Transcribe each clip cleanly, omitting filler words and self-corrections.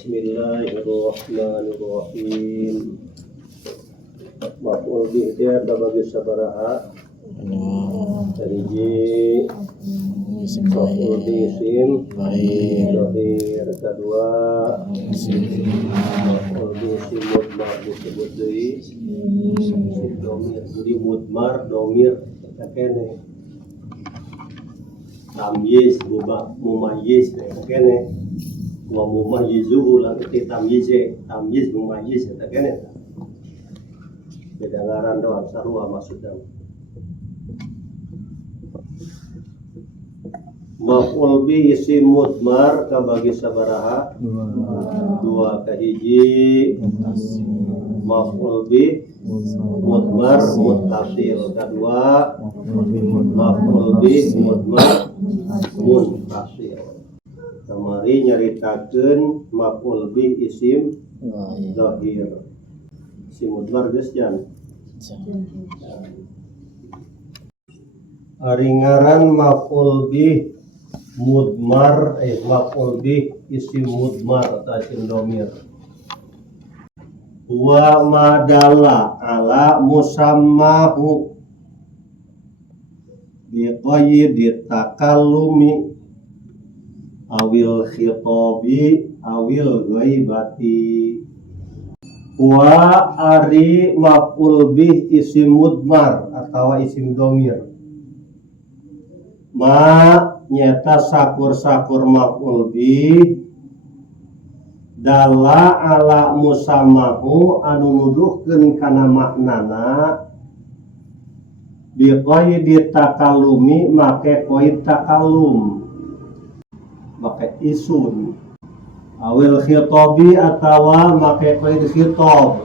Bismillahirrahmanirrahim. Maf'ul bih dia bagi sabaraha. Hiji maf'ul bih isim zahir, kedua maf'ul bih isim mudmar disebut deui isim domir. Jadi mudmar domir kene tamyiz mumayyiz kene wa mumayyizuhu lan tamyiz mumayyiz kene beda ngaran doang sarua maksudnya. Maf'ul bi isim mudmar kabagi sabaraha dua kahiji maf'ul bi mudmar muttasil, kedua maf'ul bi mudmar munfasil. Kamari nyaritakeun maf'ul bi isim zahir. Isim mudmar geus jan. Ari ngaran maf'ul bi mudmar maf'ul bi isim mudmar atau isim domir. Wa madalla ala musammahu bi qayyid takallumi awil khitabi awil ghaibati. Wa ari maf'ul bih isim mudmar atau isim domir. Ma nyata sakur-sakur maf'ul bih dalla ala musamahu anu nuduhkeun kana maknana bi qaidi takallumi make qaid takallum make isun awil khitabi atawa make qaid khitab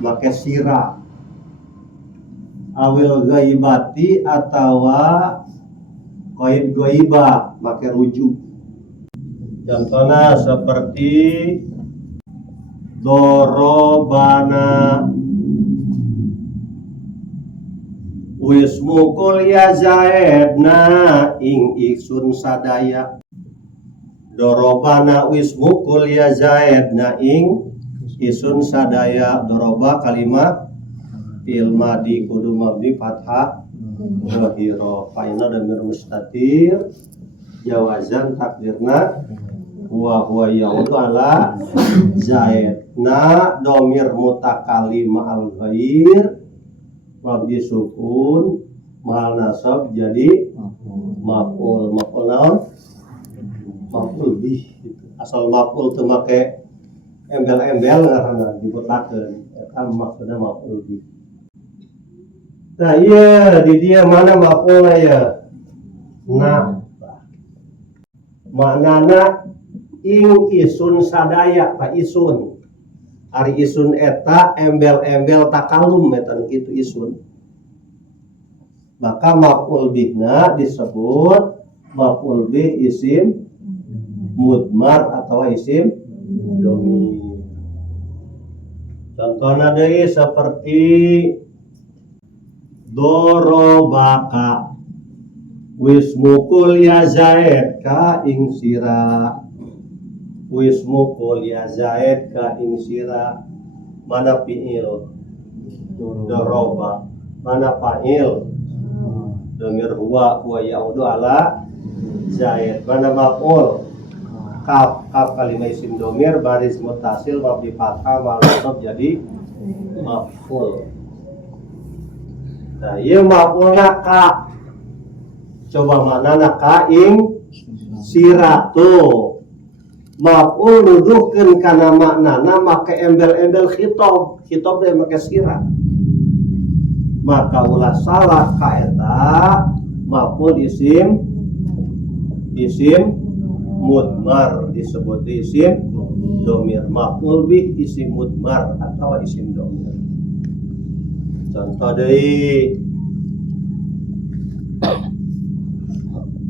make sira awil ghaibati atawa qaid ghaibah make rujuk. Contohnya seperti dorobana wismu kuliah zaidna ing isun sadaya. Dorobana wismu kuliah zaidna ing isun sadaya. Doroba kalimat fil madi kudu mabni fathah zahira fa'ina damir mustatir jawazan takdirna huwa yaudu ala zaid na domir mutakalim ma'al ghair mabdi sukun ma'al nasab jadi maf'ul naon maf'ul bih asal maf'ul teu make embel-embel ngaranna dibutakeun eta maksudna maf'ul bih. Nah iya di dia mana maf'ulna ya nah maknana ing isun sadaya ka isun ari isun eta embel-embel takalum eta kitu isun maka maf'ul bihna disebut maf'ul bih isim mudmar atau isim domir. Contohna deui seperti dorobaka wismukul ya zaid ka ing sira. Wismukul ya zaid ka ing sira mana fi'il doroba mana fa'il domir huwa yaudu ala zaid mana maf'ul kaf kalimat isim domir baris mutasil mabni fathah ma'al jadi maf'ul. Nah ieu maf'ulna ka coba maknana ka ing sira tuh maf'ul nuduhkeun kana maknana make embel-embel khitab teh make sira maka ulah salah ka eta maf'ul isim mudmar disebut isim domir. Maf'ul bih isim mudmar atau isim domir. Contoh deui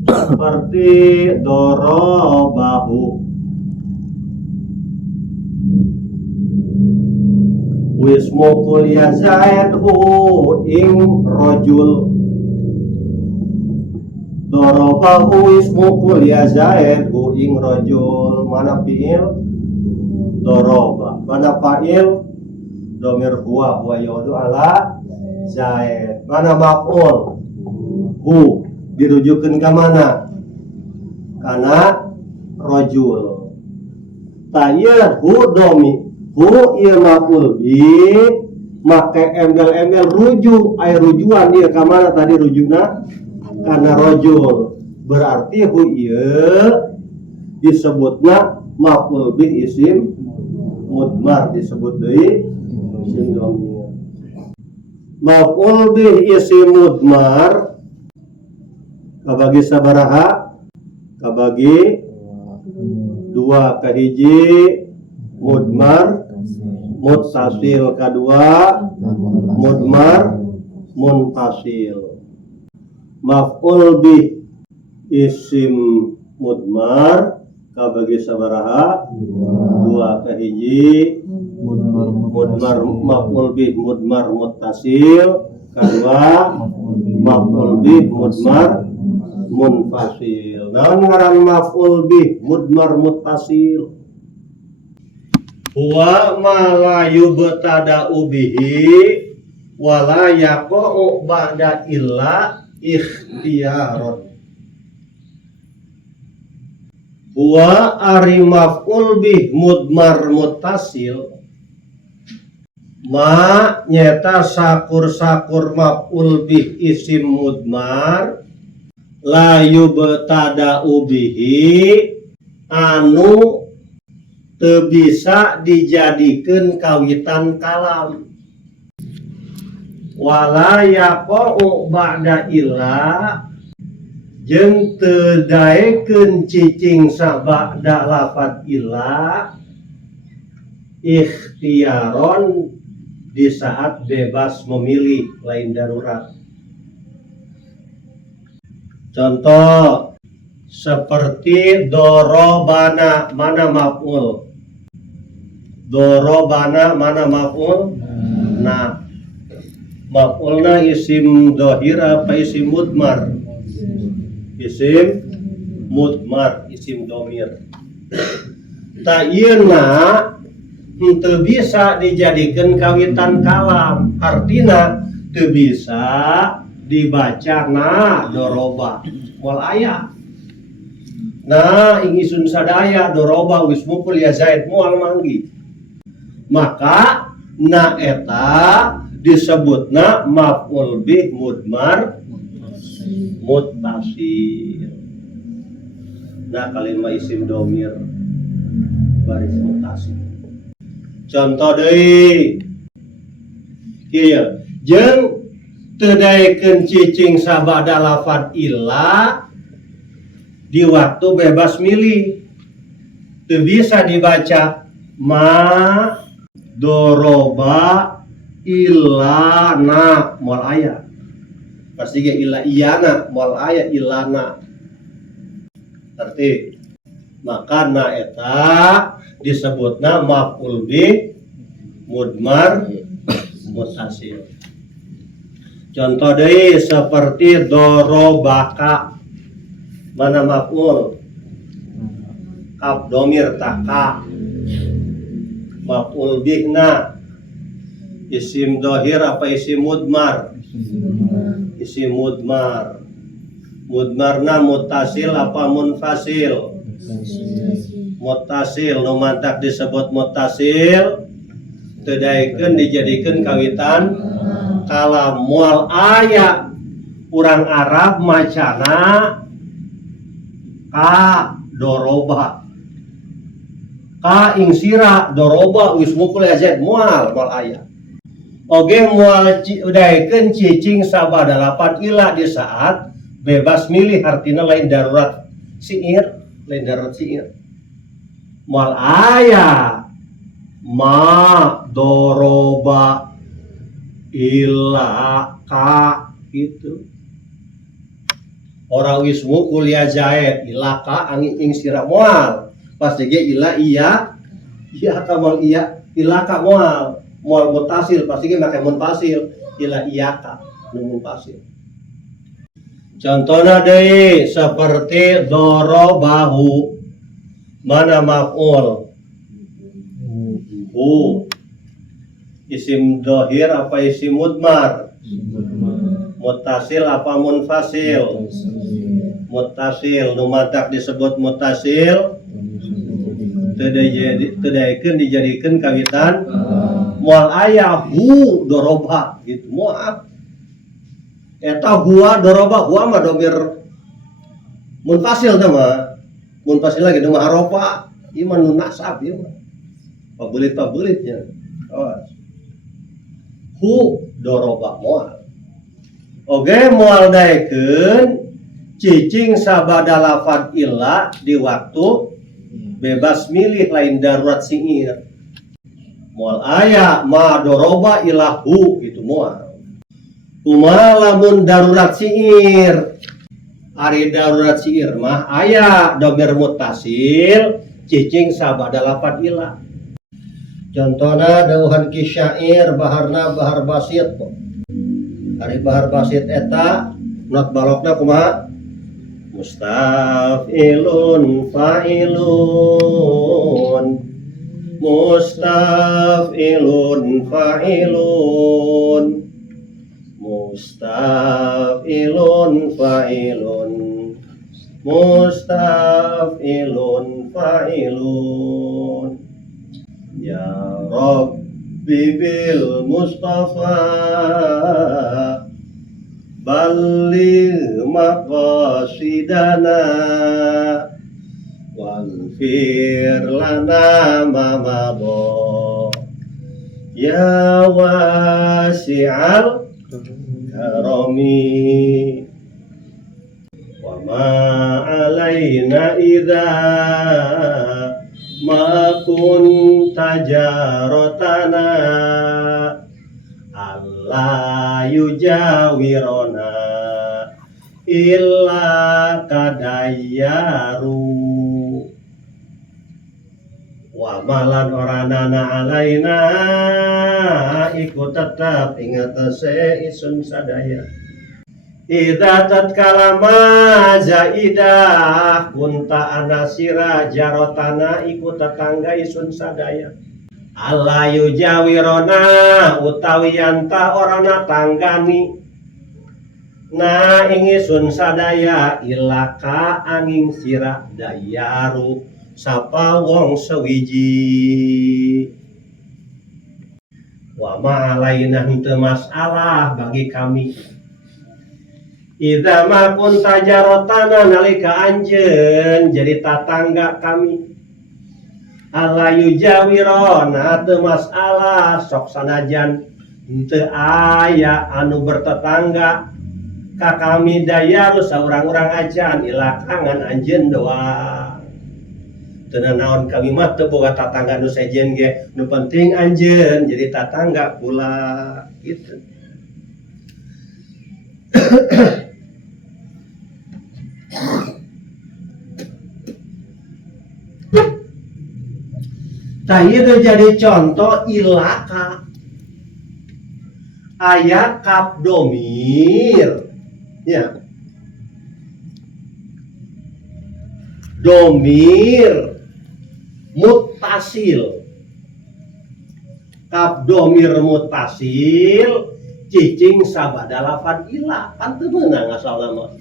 seperti dorobahu wismu kuliah zaidhu ing rojul. Dorobahu ismu kuliah zaidhu ing rojul mana fi'il doroba. Mana fa'il? Domir huwa yaudu ala Zaid. Mana maf'ul? Hu dirujukeun ka mana? Kana rajul. Tayar hu ieu maf'ul bih make embel-embel rujuk, rujuan dia ka mana tadi rujuna? Kana rajul. Berarti hu ieu disebutna maf'ul bih isim mudmar, disebut deui isim dhamir. Maf'ul bih isim mudmar kabagi sabaraha? Kabagi dua, kahiji mudmar muttasil, kadua mudmar munfasil. Maf'ul bih isim mudmar kabagi sabaraha? Dua, kahiji mudmar maf'ul bih mudmar muttasil, kadua maf'ul bih mudmar munfasil. Naon ngaran maf'ul bih mudmar muttasil? Huwa ma la yubtada'u bihi wa la yaqa'u ba'da illa ikhtiyaron. Huwa ari maf'ul bih mudmar muttasil ma nyata sakur-sakur maf'ul bih isim mudmar la yubtada'u bihi anu teu bisa dijadikeun kawitan kalam, wala yaqa'u ba'da illa jeung teu daekeun cicing sabada lafad illa ikhtiaron di saat bebas memilih lain darurat. Contoh seperti dorobana, mana maf'ul? Dorobana mana maf'ul? Nah, maf'ulna isim dhohir apa isim mudmar? Isim mudmar, isim dhamir. Ta'ieuna teu bisa dijadikeun kawitan kalam, artina teu bisa dibaca na doroba wal aya. Nah ingisun sadaya doroba wis mukul ya Zaid mual manggi, maka na eta disebutna maf'ul bih mudmar muttasil. Nah kalimat isim dhamir baris muttasil. Contoh deui ieu jeung teu daekeun cicing sabada lafad illa di waktu bebas milih, teu bisa dibaca ma doroba illana moal aya, pasti ge illa iyana moal aya illana. Arti maka na eta disebutna maf'ul bih mudmar muttasil. Contoh deui seperti dorobaka, mana maf'ul? Kaf dhamir taka. Maf'ul bihna isim dhohir apa isim mudmar? Isim mudmar. Mudmarna muttasil apa munfasil? Muttasil. Nu mantak disebut muttasil teu daekeun dijadikeun kawitan kalam. Moal aya urang Arab macana ka doroba, ka ingsira doroba wis mukul ya Zaid moal aya. Oge moal daekeun cicing sabada lapan ila di saat bebas milih, artinya lain darurat siir, lain darurat siir. Moal aya ma doroba illa ka gitu. Orang wis mukul ya Zaid ilaka angin ing sira moal pasti ge ila iya ka moal iya ilaka moal mutasil pasti ge make munfasil ila iya ka nu munfasil. Contohna deui seperti dorobahu, mana maf'ul? hu. Isim dohir apa isim mudmar? Mutasil apa munfasil? Mutasil. Numatak disebut mutasil tedaykeun dijadikeun kawitan moal aya hu doroba gitu moal eta huwa doroba huwa mah domir munfasil teh mah munfasil lagi nu harofa ieu mah nu nasab ieu mah pabelit-pabelitnya awas hu doroba moal oge moal daekeun cicing sabada lafad illa di waktu bebas milih lain darurat siir moal aya ma doroba ilahu gitu moal kumaha lamun darurat siir ari darurat siir mah aya domir mutasil cicing sabada lafad ila contohna dawuhan ki syair baharna bahar basit ari bahar basit eta not balokna kumaha mustafilun fa'ilun mustafilun fa'ilun mustafilun fa'ilun mustafilun fa'ilun ya rabbi bil mustafa balligh maqasidana waghfir lana ma madha ya wasi'al karami wa ma alaina idza ma kunta jaratana la yujawirona illa kadayyaru wa malan oranana alaina iku tetap ingat se isun sadaya idza tatkalama zaidah kunta anasira jarotana iku tetangga isun sadaya Allah yujawirona utawi yanta orana tanggani na ingisun sadaya ilaka angin sira dayaru sapa wong sewiji wa ma'alaina henteu masalah bagi kami idza ma kunta jarotana nalika anjeun jadi tatangga kami Allah yujawirona teu masalah sok sanajan teu aya anu bertetangga ka kami dayaru saurang-urang acan ilakangan anjeun doang teu naon kami mah teu boga tatangga nu sejen ge nu penting anjeun jadi tatangga pula gitu. Tah itu jadi contoh ilaka ayat kap domir ya domir mutasil kap domir mutasil cicing sabada lafad ila kan teu meunang asal nama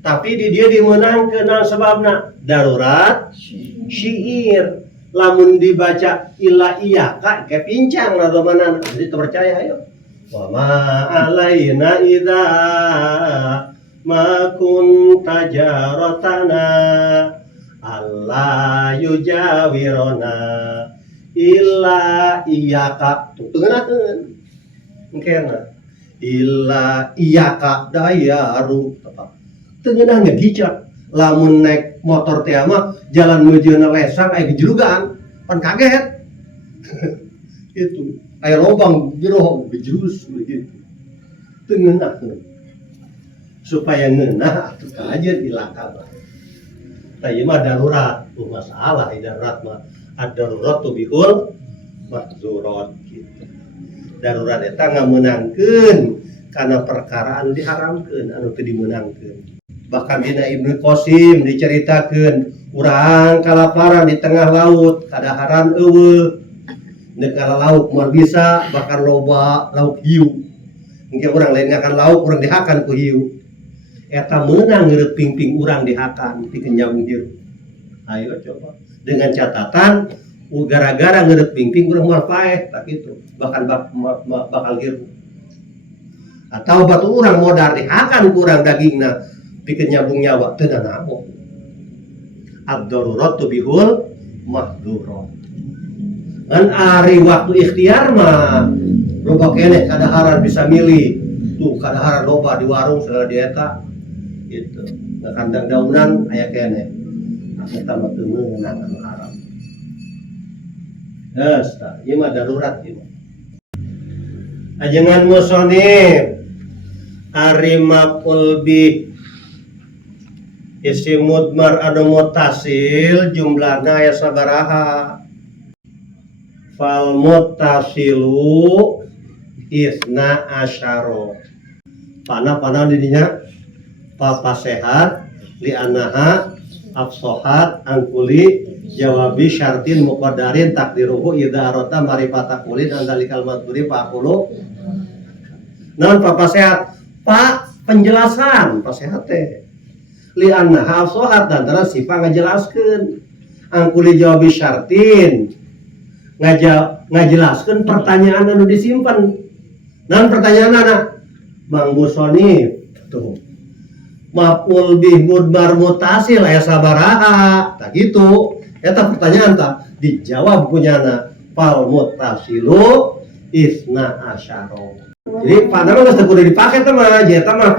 tapi di dia dimenangkeun sebabna darurat syair lamun dibaca illa iyaka ke pincang atau mana jadi terpercaya ayo wa ma alaina idza ma kunta jaratana alla yujawirona illa iyaka tungenakeun engkena illa iyaka dayaru teu ngeunah ngegicak lamun naik motor teh mah jalan meujeuna lesak aya gejrugaan pan kaget itu aya lobang jero gejrus begitu teu ngeunah supaya ngeunah atuh kajen ilaka mah tah ieu mah darurat tuh masalah darurat mah ad-darurat tubihul mahzurat gitu darurat eta ngameunangkeun kana perkara anu diharamkeun anu teu dimeunangkeun bahkan dina Ibnu Qasim diceritakeun urang kalaparan di tengah laut kadaharan eueuh negara lauk moal bisa bahkan loba lauk hiu engke urang lain ngakan lauk urang dihakan ku hiu eta meunang ngeureut pingping urang dihakan pikeun nyambung hiu. Ayo coba dengan catatan gara-gara ngeureut pingping urang moal paeh tak kitu bahkan bakal hiu atau batu urang modar dihakan ku urang dagingna pikeun nyambung nyawa teu nanaon. Ad-darurat tubihul mahdurat. Kan ari waktu ikhtiar mah loba keneh kadaharan bisa milih. Tuh kadaharan loba di warung segala dieta gitu. Nah kandang daunan aya keneh. Eta mah teu meunang anu haram. Geus tah, ieu mah darurat ieu. Ajengan musonif ari maf'ul bih isim mudmar anu muttasil jumlahna aya sabaraha? Fal muttasilu isna asyara. Pana didinya papasehat li anaha afsohat angkuli jawabi syartin muqaddarin takdiruhu idza arata marifata kulin andalikal madhuri faqulu. Non papasehat pak penjelasan pasehat teh li annaha afsohat dan tara sifat ngajelaskeun angkuli jawabi syartin ngajelaskeun pertanyaan anu disimpan. Naon pertanyaanna? Mang Musonif tuh maf'ul bih mudmar muttasil aya sabaraha tah kitu eta pertanyaan tah dijawab punyana fal muttasilu isna asyara. Jadi padahal geus teu kudu dipake teh mah eta mah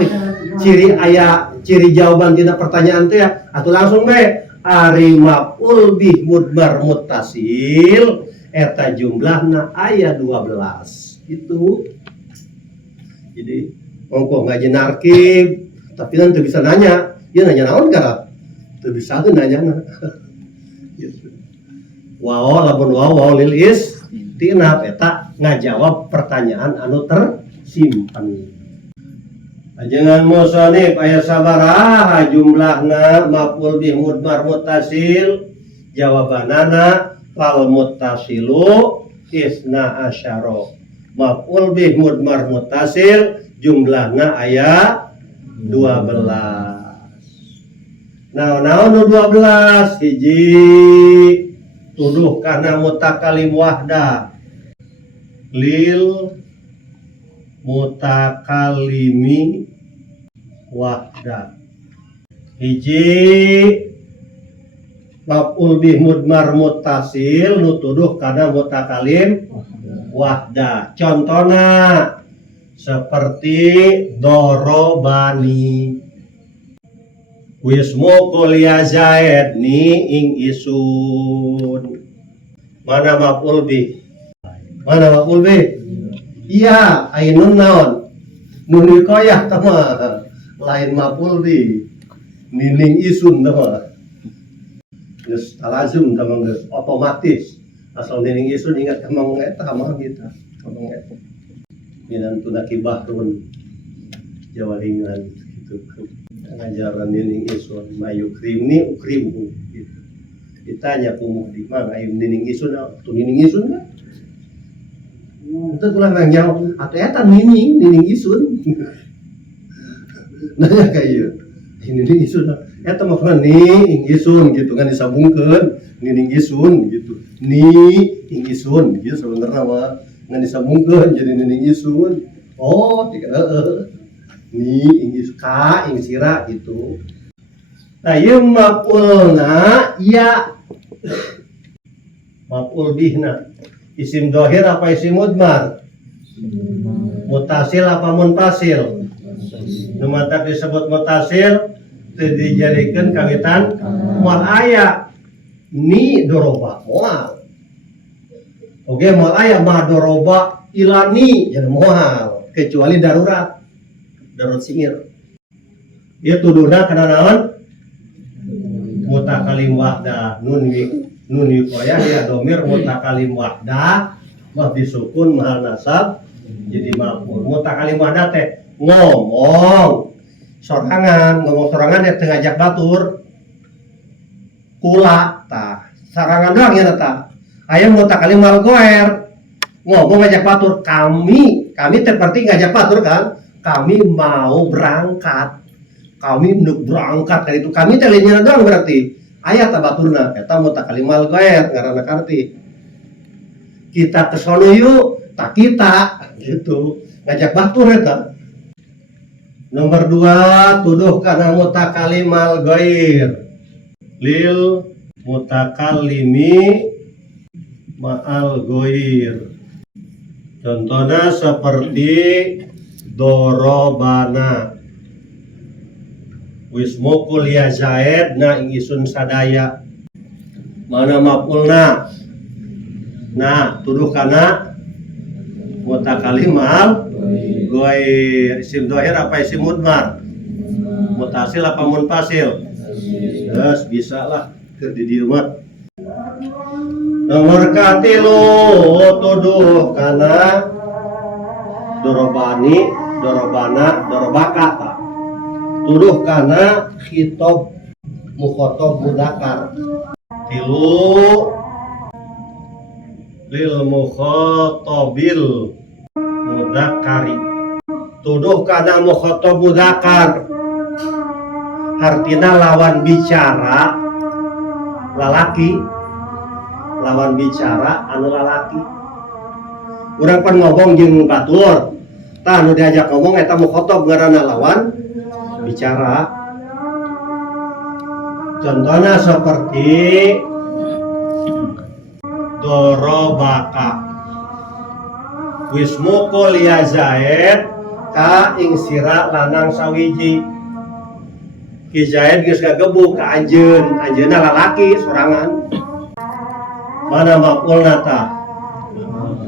ciri jawaban tina pertanyaan teh ya atuh langsung we ari maf'ul bih mudmar muttasil eta jumlahna aya 12 gitu. Jadi ongko ngaji narkib tapi kan teu bisa nanya ieu nanya naon gara teu bisa teu nanyana gitu. Wao lamun wao lil istinaf eta ngajawab pertanyaan anu tersimpan. Ajengan musonif aya sabaraha jumlahna maf'ul bih mudmar muttasil jawabanana fal muttasilu isna asyara. Maf'ul bih mudmar muttasil jumlahna aya 12. Naon 12? Hiji tuduh kana mutakalim wahda lil mutakalimi wahda. Hiji maf'ul bih mudmar muttasil nutuduh kana mutakalim wahda. Contohna seperti dorobani wismu kuliah zaid ni ing isun. Mana maf'ul bih? Mana maf'ul bih? Iya, ainun naon? Nun wiqayah tama lain maf'ul bih. Nining isun tama. Geus lazim tama geus otomatis. Asal nining isun ingat kamang eta mah gitu. Kamang eta. Minan tuna kibahrun jawalingan gitu. Ngajaran nining isun mayukrimni ukrimhu gitu. Ditanya ku di mana ayo nining isun tuh nining isun kan? Itu ulah nanya atuh eta nining isun. Nanya kayak nining isun eta mah nining isun gitu kan disambungkeun nining isun gitu. Ni ing isun gitu sebenarnya mah ngan disambungkeun jadi nining isun. Oh, ni ing iska ing sira gitu. Nah, ieu maf'ulna ya maf'ul bihna isim dhahir apa isim mudmar? Mutasil apa munfasil? Nu mata disebut mutasil teu dijadikeun kawitan moal aya ni doroba moal. Oke moal aya ma doroba ilani jadi moal kecuali darurat singir. Ieu tuduhna kana naon? Mutakalim wahda nun wiqayah ya domir mutakalim wahda mah disukun mahal nasab jadi maf'ul. Mutakalim wahda teh ngomong sorangan ngomong sorangan ya ngajak batur kula tah sarangan doang ya ta aya mau tak kali mal goer ngomong ngajak batur kami seperti ngajak batur kan kami mau berangkat kami nuk berangkat kan itu kami telinya doang berarti aya ta baturna eta mau tak kali mal goer ngaranna karti kita kesono yuk tak kita gitu ngajak batur eta. Nomor 2 tuduh kana mutakalimal ghair lil mutakallimi ma'al ghair. Contohnya seperti dorobana wismukul ya zaid na isun sadaya mana maf'ulna nah tuduh kana mutakalimal ghair isim dhahir apa isim mudmar mutasil apa munfasil yes bisa lah keur di dieu mah. Nomor katilu tuduh kana dorobani dorobana dorobaka tuduh kana khitab mukhatab mudzakkar tilu lil mukhatabil mudzakkari tuduh kana mukhatab mudzakkar artina lawan bicara lalaki lawan bicara anu lalaki urang pan ngomong jeung batur tah anu diajak ngomong eta mukhatab ngaranna lawan bicara contohnya seperti dorobaka wismukul ya zaid ka ing sira lanang sawiji ki zaid geus gagebuk ka anjeun anjeunna lalaki sorangan mana maqulna ta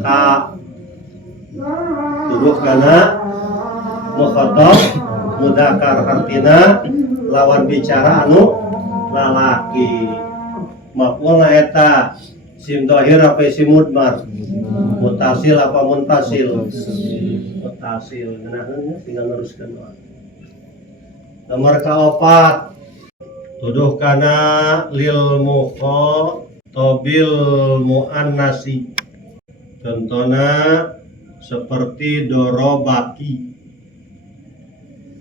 ka tuduh kana mukhatab mudzakkar artina lawan bicara anu lalaki maqulna eta sim dhahir apa isim mudmar mutasil apa munfasil mutasil benernya tinggal luruskan doang. Nomor keempat tuduh kana lil mukhatabil muannasi contohnya seperti dorobaki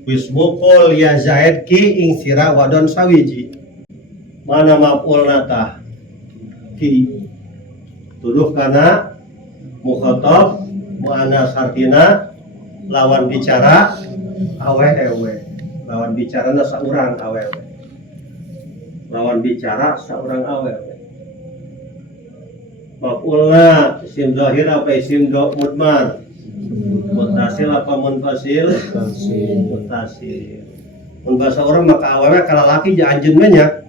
wismukul ya zaid ki ing sira wadon sawiji mana maf'ulna tah ki tuduh kana mukhatab muannas artina lawan bicara awewe lawan bicarana saurang awewe lawan bicara saurang awewe maf'ulna isim dhahir apa isim mudmar mutasil apa munfasil mutasil mun bahasa orang maka awewe ka lalaki jeung anjeun banyak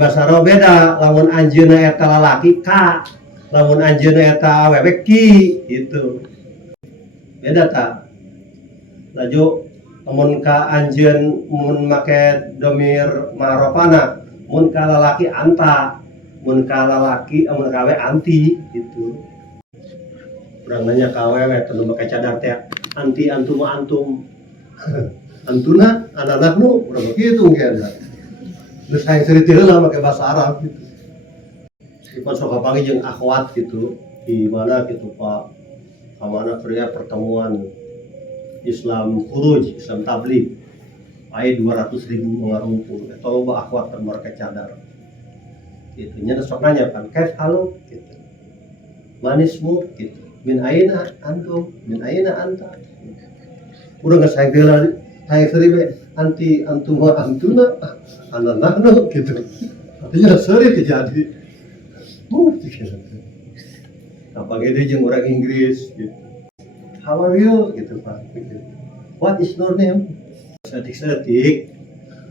bahasa Arab beda lamun anjeunna eta lalaki ka lamun anjeunna eta awewe ki gitu beda ta laju mun ka anjeun mun make domir ma'rofana mun ka lalaki anta mun ka lalaki mun ka awewe anti gitu urang nanya ka awewe teu make cadar teh anti antum antum antuna anak-anaknu urang kitu ngena terus hayang cerita heula make bahasa Arab gitu Ipan sok kapangi jeung akhwat gitu di mana gitu Pak kamana pria pertemuan Islam Khuruj Islam Tabligh aya 200.000 ngarumpul eta loba akhwat keur mereka cadar gitu nya sok nanya kan kaif halu gitu manismu gitu min aina antum min aina anta urang geus hayang heula hayang seribe anti antum wa antuna anak-anak gitu artinya sering terjadi apa gitu jeung orang Inggris gitu how are you gitu Pak gitu. What is your name sedik-sedik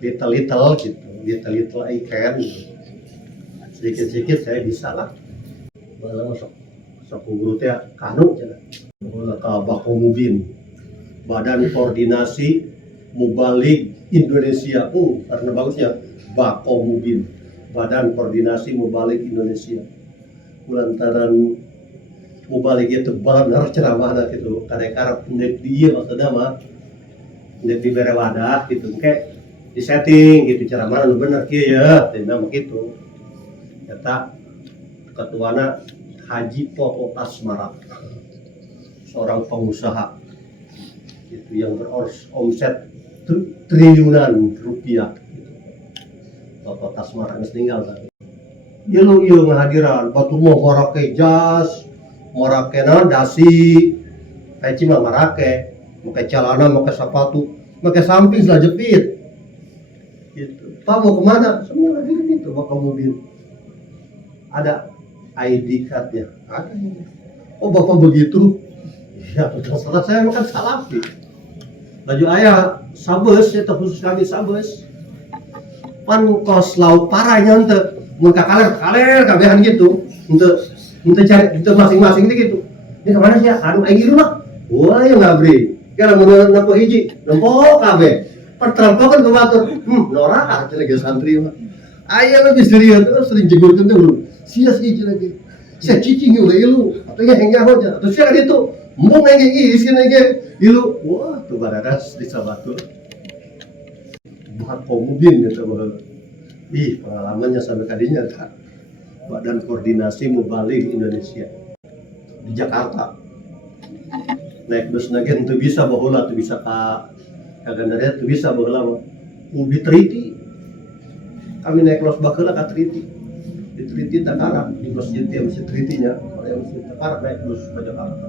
little gitu I can gitu. Sedikit-sedikit saya bisa lah malah sok guru teh kanu cenah ulah ka Bakomubin Badan Koordinasi Mubalik Indonesia karena bagusnya Bakomubin Badan Koordinasi Mubalik Indonesia lantaran mubalik itu benar ceramah gitu karek-karek pendek dia maksudnya mah diberi wadah gitu kayak di setting gitu cara mana nu bener kieu ya tenda begitu eta ketuana Haji Popo Tasmara, seorang pengusaha gitu, yang beromset triliunan rupiah gitu. Popo Tasmara geus ninggal tadi ieu ngahadiran batu mah marake jas marake dasi kayak cima marake make celana make sepatu make samping selah jepit gitu. Pak mau kemana? Semua hadir gitu bawa ke mobil ada ID cardnya ada. Oh bapak begitu ya terserah saya makan salapi baju ayah sabes ya khusus kami sabes pan kos laut parahnya ente muka kaler kabehan gitu untuk cari itu masing-masing gitu ini kemana sih ya anu aing gitu mah wah ya ngabri kalau mau nampo hiji nampo kabe perterampokan ke batur norak aja lagi santri mah ayah lebih serius sering jegurkan dulu sia sih lagi saya cicing ulah ilu atau ya hengnya hoja atau sia itu mau ngenge isi ngenge ilu wah tuh baradas di sabatur buat komudin gitu bahwa ih pengalamannya sampai kadinya tak Badan Koordinasi Mubalik Indonesia di Jakarta naik bus lagi itu bisa baheula tuh bisa ka gandaria tuh bisa baheula di Triti kami naik los baheula ka Triti di Triti Takara di masjid Tritinya oleh masjid Takara naik bus ke Jakarta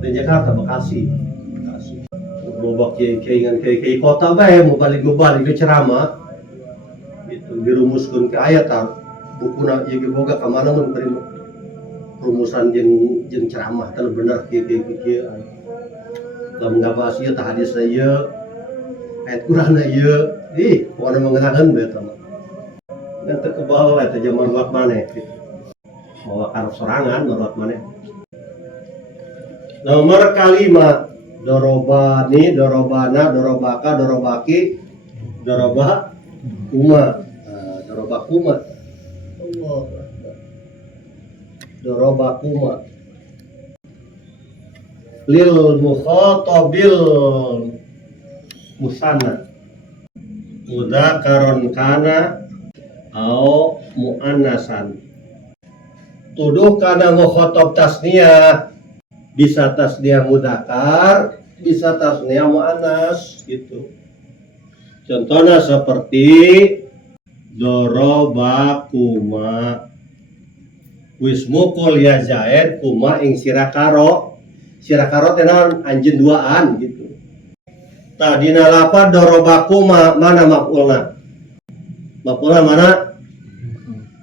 dari Jakarta Bekasi lobak kiai kota bae mau balik ke ceramah itu dirumuskan ke ayatan bukuna ieu boga ka mana mun rumusan jeung ceramah teh bener kieu lamun ngabahas ieu tah hadis ieu ayat Qur'an ieu pokona mengenakeun bae eta mah ngan teu kebal eta zaman buat maneh gitu mawa karep sorangan buat maneh nomor kalimat dorobani dorobana dorobaka dorobaki dorobakuma dorobakuma Allah dorobakuma lil mukhatabil musanna mudzakaron kana au muannasan tuduh kana mukhatab tasniyah bisa tasniyah mudzakar bisa tasniyah muannas gitu contohnya seperti dorobakuma wis mukul ya Zaid kuma ing sirakaro teh naon anjeun duaan gitu tah dina lafaz dorobakuma mana maf'ulna mana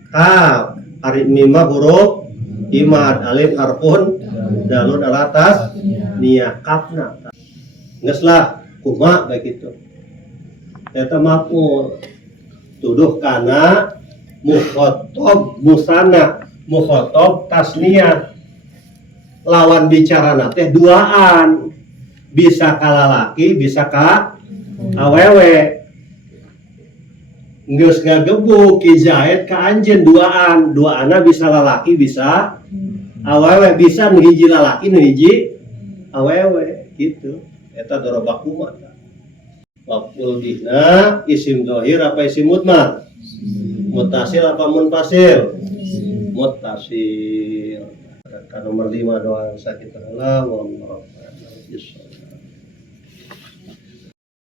kaf ari mimah huruf imad alif harfun dalun alatas niya kafna geus lah kuma baik itu eta maf'ul tuduh kana mukhatab musanna mukhatab tasniyah lawan bicarana teh duaan bisa ka lalaki bisa ka awewe geus ngagebuk ki Zaid ka anjeun duaana bisa lalaki bisa awewe bisa nu hiji lalaki nu hiji awewe gitu eta dorobakuma maf'ul bihna isim dhahir apa isim mudmar muttasil apa munfasil muttasil nomor 5 doang sakit Allah wa